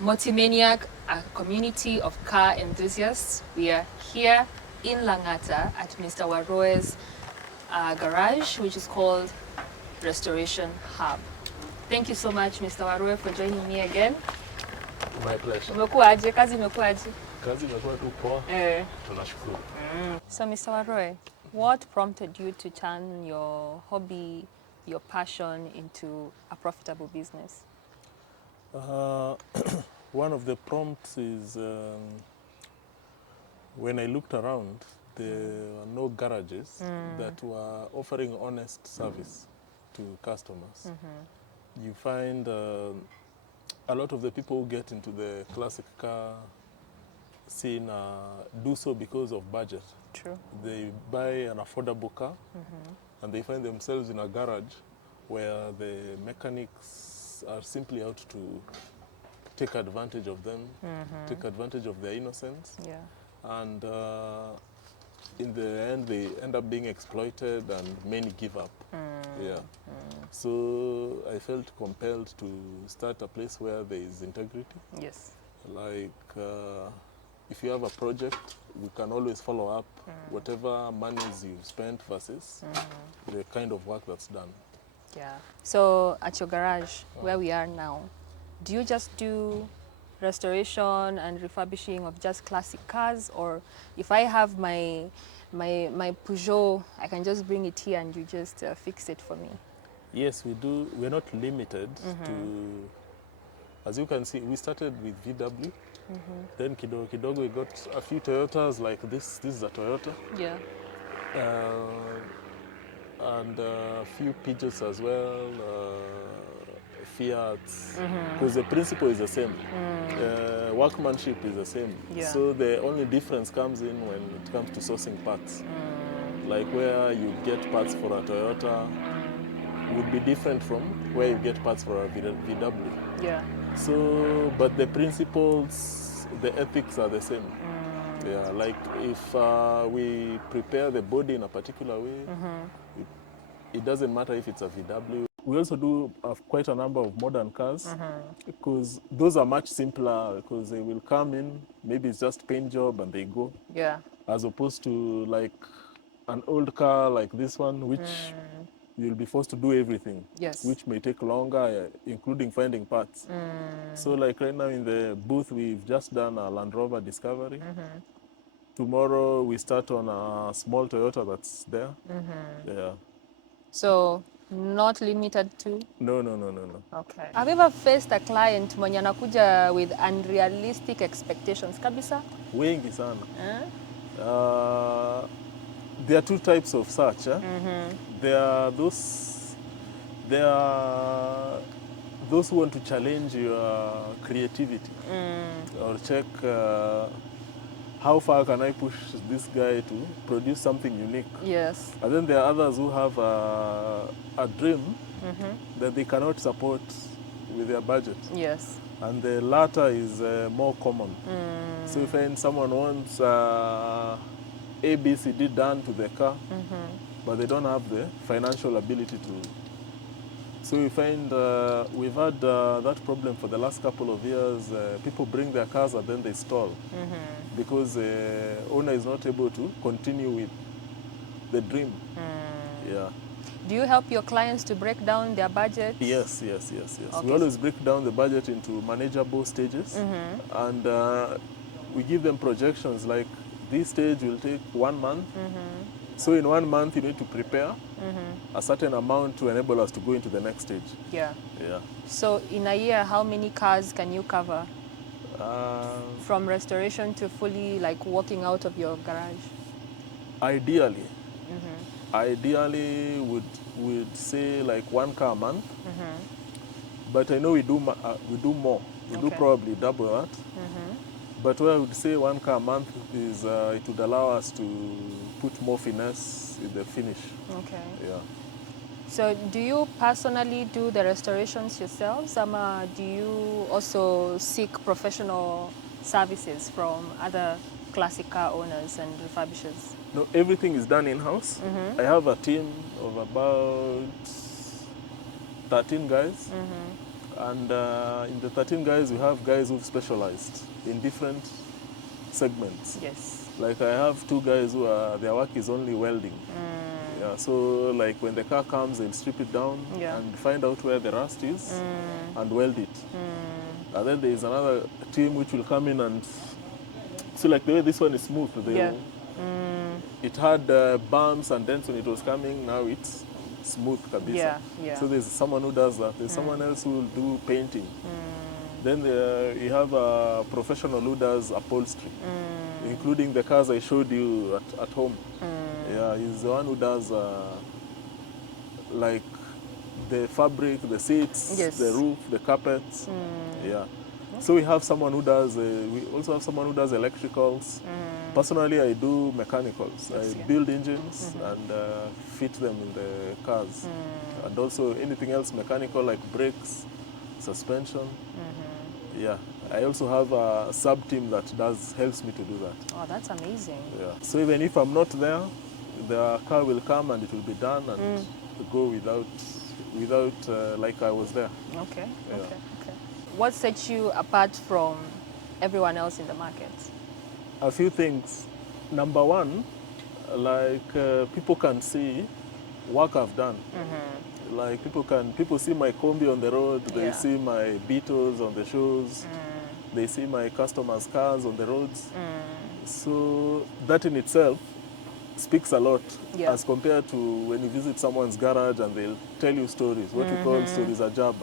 Multimaniac, a community of car enthusiasts. We are here in Langata at Mr. Warui's garage, which is called Restoration Hub. Thank you so much, Mr. Warui, for joining me again. My pleasure. Umekuaje? Kazi imekuaje? Kazi imekuwa tu poa. Tunashukuru. So, Mr. Warui, what prompted you to turn your hobby, your passion into a profitable business? One of the prompts is when I looked around, there were no garages that were offering honest service to customers. You find a lot of the people who get into the classic car scene do so because of budget. True. They buy an affordable car and they find themselves in a garage where the mechanics are simply out to take advantage of them, take advantage of their innocence. Yeah. And in the end, they end up being exploited and many give up. Yeah. So I felt compelled to start a place where there is integrity. Yes. Like if you have a project, we can always follow up whatever monies you've spent versus the kind of work that's done. Yeah. So at your garage, where we are now, do you just do restoration and refurbishing of just classic cars, or if I have my Peugeot, I can just bring it here and you just fix it for me? Yes, we do. We're not limited to, as you can see, we started with VW. Then kidogo kidogo we got a few Toyotas like this. This is a Toyota. Yeah. And a few Peugeots as well, Fiats, because the principle is the same. Workmanship is the same. Yeah. So the only difference comes in when it comes to sourcing parts. Like where you get parts for a Toyota would be different from where you get parts for a VW. Yeah. So, but the principles, the ethics are the same. Yeah, like if we prepare the body in a particular way, it doesn't matter if it's a VW. We also do quite a number of modern cars because those are much simpler because they will come in, maybe it's just paint job and they go. Yeah. As opposed to like an old car like this one, which you'll be forced to do everything. Yes. Which may take longer, including finding parts. So like right now in the booth, we've just done a Land Rover Discovery. Tomorrow we start on a small Toyota that's there. Yeah. So not limited to? No. Okay. Have you ever faced a client mwenye anakuja with unrealistic expectations kabisa? Wengi sana. There are two types of such. There are those who want to challenge your creativity or check how far can I push this guy to produce something unique. Yes. And then there are others who have a dream that they cannot support with their budget. Yes. And the latter is more common. So if someone wants ABCD done to the car, but they don't have the financial ability to. So we find we've had that problem for the last couple of years. People bring their cars and then they stall because the owner is not able to continue with the dream. Yeah. Do you help your clients to break down their budget? Yes. Okay. We always break down the budget into manageable stages, and we give them projections like this stage will take 1 month. So in 1 month you need to prepare a certain amount to enable us to go into the next stage. Yeah. Yeah. So in a year, how many cars can you cover? From restoration to fully like walking out of your garage? Ideally, would say like 1 car a month. But I know we do more. We do probably double that. But what I would say 1 car a month is it would allow us to put more finesse in the finish. Okay. Yeah. So do you personally do the restorations yourselves, or do you also seek professional services from other classic car owners and refurbishers? No, everything is done in-house. I have a team of about 13 guys. And in the 13 guys, we have guys who've specialized in different segments. Yes. Like I have 2 guys who are, their work is only welding. Yeah, so like when the car comes, they'll strip it down Yeah. and find out where the rust is and weld it. And then there's another team which will come in and see, like the way this one is smooth, Yeah. it had bumps and dents when it was coming, now it's smooth kabisa. Yeah, yeah. So there's someone who does that. There's someone else who will do painting. Then you have a professional who does upholstery, including the cars I showed you at home. Yeah, he's the one who does like the fabric, the seats, Yes. the roof, the carpets. Yeah. So we have someone who does, we also have someone who does electricals. Personally, I do mechanicals. I build engines and fit them in the cars. And also anything else mechanical like brakes, suspension. Yeah. I also have a sub-team that helps me to do that. Oh, that's amazing. Yeah. So even if I'm not there, the car will come and it will be done and go without like I was there. Okay, Yeah. okay. What sets you apart from everyone else in the market? A few things. Number one, like people can see work I've done. Like people see my combi on the road, they Yeah. see my Beetles on the shows, they see my customers' cars on the roads. So that in itself speaks a lot as compared to when you visit someone's garage and they'll tell you stories, what we call stories a job.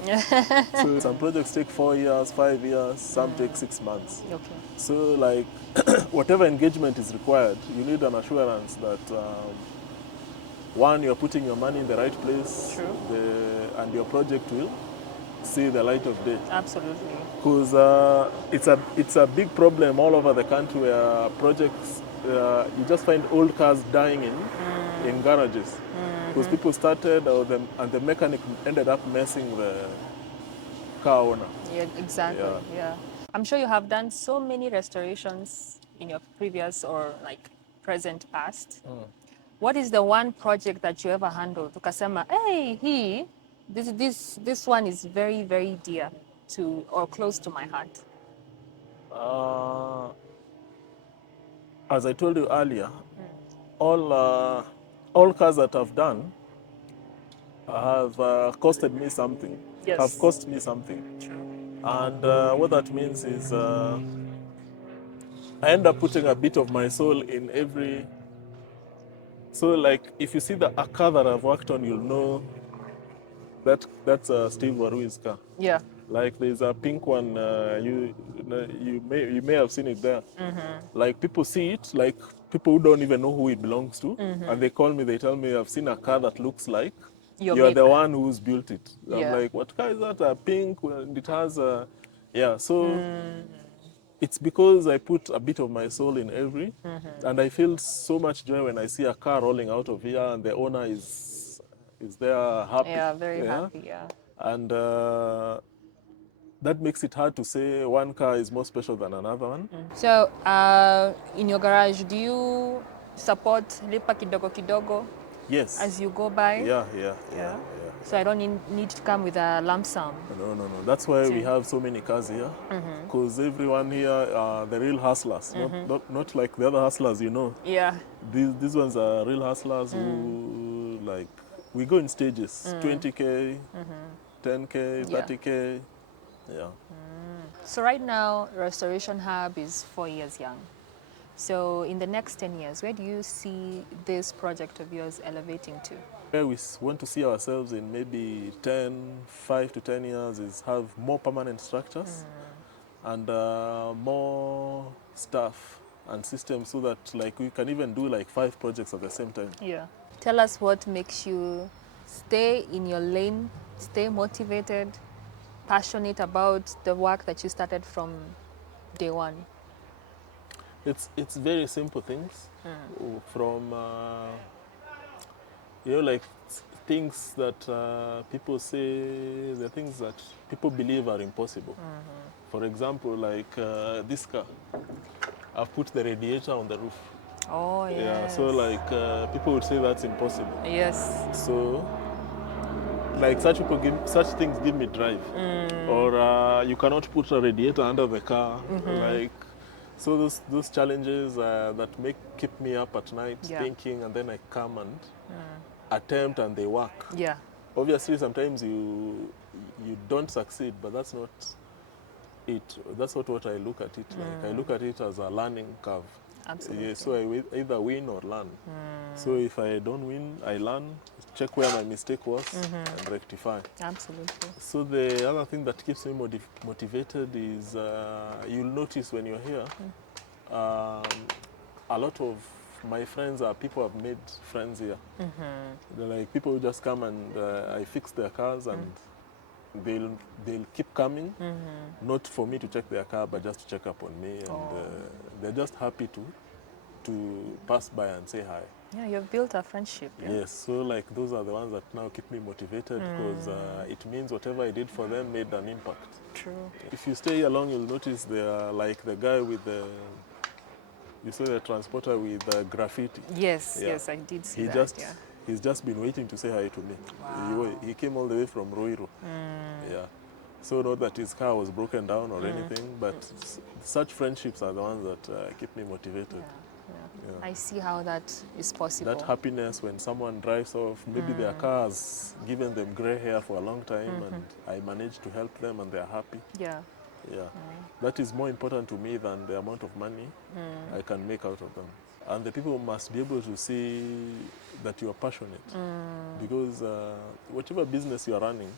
So some projects take 4 years, 5 years, some take 6 months. Okay. So like whatever engagement is required, you need an assurance that one, you're putting your money in the right place. True. And your project will see the light of day. Absolutely. Because it's a big problem all over the country where projects, you just find old cars dying in garages. Because people started and the mechanic ended up messing the car owner. Yeah, exactly. Yeah. I'm sure you have done so many restorations in your previous or like present past. What is the one project that you ever handled? Ukasema, hey, this one is very, very dear to or close to my heart. As I told you earlier, all cars that I've done have costed me something. Yes. Have cost me something. True. And what that means is I end up putting a bit of my soul in every. So like if you see a car that I've worked on, you'll know that's Steve Warui's car. Yeah. Like there's a pink one, you may have seen it there. Like people see it, like people who don't even know who it belongs to, and they call me, they tell me I've seen a car that looks like you're the one who's built it. I'm like, what car is that? A pink, and it has a, yeah. So it's because I put a bit of my soul in every, and I feel so much joy when I see a car rolling out of here and the owner is there happy. Yeah, very happy. Yeah. And that makes it hard to say one car is more special than another one. So, in your garage, do you support lipa kidogo kidogo Yes. as you go by? Yeah. So I don't need to come with a lump sum. No. That's why we have so many cars here. Because everyone here are the real hustlers, not like the other hustlers, you know. Yeah. These ones are real hustlers who, like, we go in stages, 20K, 10K, 30K. Yeah. So right now, Restoration Hub is 4 years young. So in the next 10 years, where do you see this project of yours elevating to? Where we want to see ourselves in maybe 5 to 10 years is have more permanent structures and more staff and systems so that like we can even do like 5 projects at the same time. Yeah. Tell us what makes you stay in your lane, stay motivated, passionate about the work that you started from day one. It's very simple things from like things that people say, the things that people believe are impossible. For example, like this car, I've put the radiator on the roof. Oh, yes. Yeah, so like people would say that's impossible. Yes. So like such things give me drive. Or you cannot put a radiator under the car. Like, so those challenges that keep me up at night thinking, and then I come and attempt and they work. Yeah. Obviously, sometimes you don't succeed, but that's not it. That's not what I look at it like. I look at it as a learning curve. Absolutely. Yeah, so I either win or learn. So if I don't win, I learn, check where my mistake was, and rectify. Absolutely. So the other thing that keeps me motivated is you'll notice when you're here, a lot of my friends are people I've made friends here. They're like people who just come and I fix their cars and they'll keep coming, not for me to check their car, but just to check up on me, and they're just happy to pass by and say hi. Yeah, you've built a friendship. Yeah? Yes, so like those are the ones that now keep me motivated because it means whatever I did for them made an impact. True. If you stay here long, you'll notice they are like the guy with you saw the transporter with graffiti. Yes, yes, I did see that. He's just been waiting to say hi to me. Wow. He came all the way from Warui. Yeah. So not that his car was broken down or anything, but such friendships are the ones that keep me motivated. Yeah. I see how that is possible. That happiness when someone drives off, maybe their car has given them gray hair for a long time and I managed to help them and they're happy. Yeah. Yeah. That is more important to me than the amount of money I can make out of them. And the people must be able to see that you are passionate. Because whatever business you are running,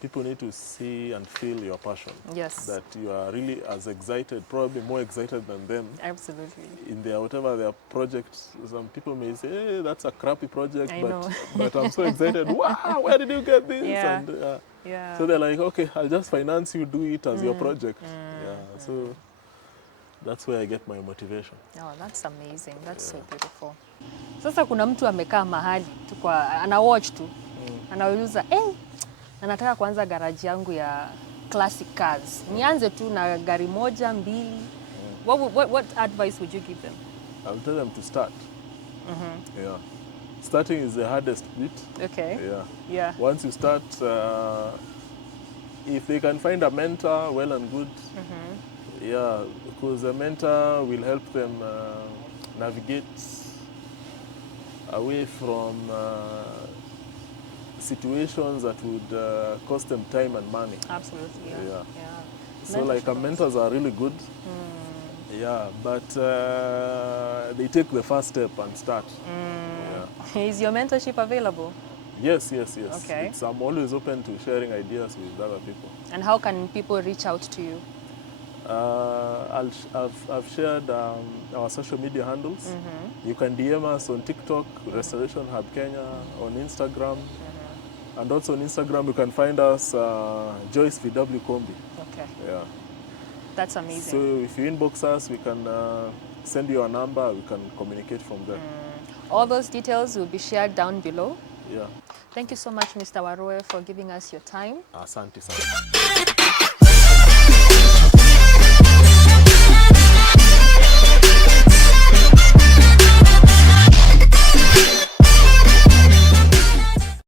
people need to see and feel your passion. Yes. That you are really as excited, probably more excited than them. Absolutely. In whatever their projects. Some people may say, hey, that's a crappy project, know. but I'm so excited. Wow, where did you get this? Yeah. And, so they're like, okay, I'll just finance you, do it as your project. So that's where I get my motivation. Oh, that's amazing. That's so beautiful. Sasa kuna mtu amekaa mahali ana watch tu. Anauliza, nataka kuanza garage yangu ya classic cars. Nianze tu na gari moja, mbili. What advice would you give them? I'll tell them to start. Yeah. Starting is the hardest bit. Okay. Yeah. Once you start, if they can find a mentor, well and good. Yeah, because a mentor will help them navigate away from situations that would cost them time and money. Absolutely. Yeah. So like mentors are really good. Yeah, but they take the first step and start. Is your mentorship available? Yes. Okay. I'm always open to sharing ideas with other people. And how can people reach out to you? I've shared our social media handles. You can DM us on TikTok, Restoration Hub Kenya, on Instagram. And also on Instagram, you can find us Joyce VW Kombi. Okay. Yeah. That's amazing. So if you inbox us, we can send you a number, we can communicate from there. All those details will be shared down below. Yeah. Thank you so much, Mr. Warui, for giving us your time. Asante sana.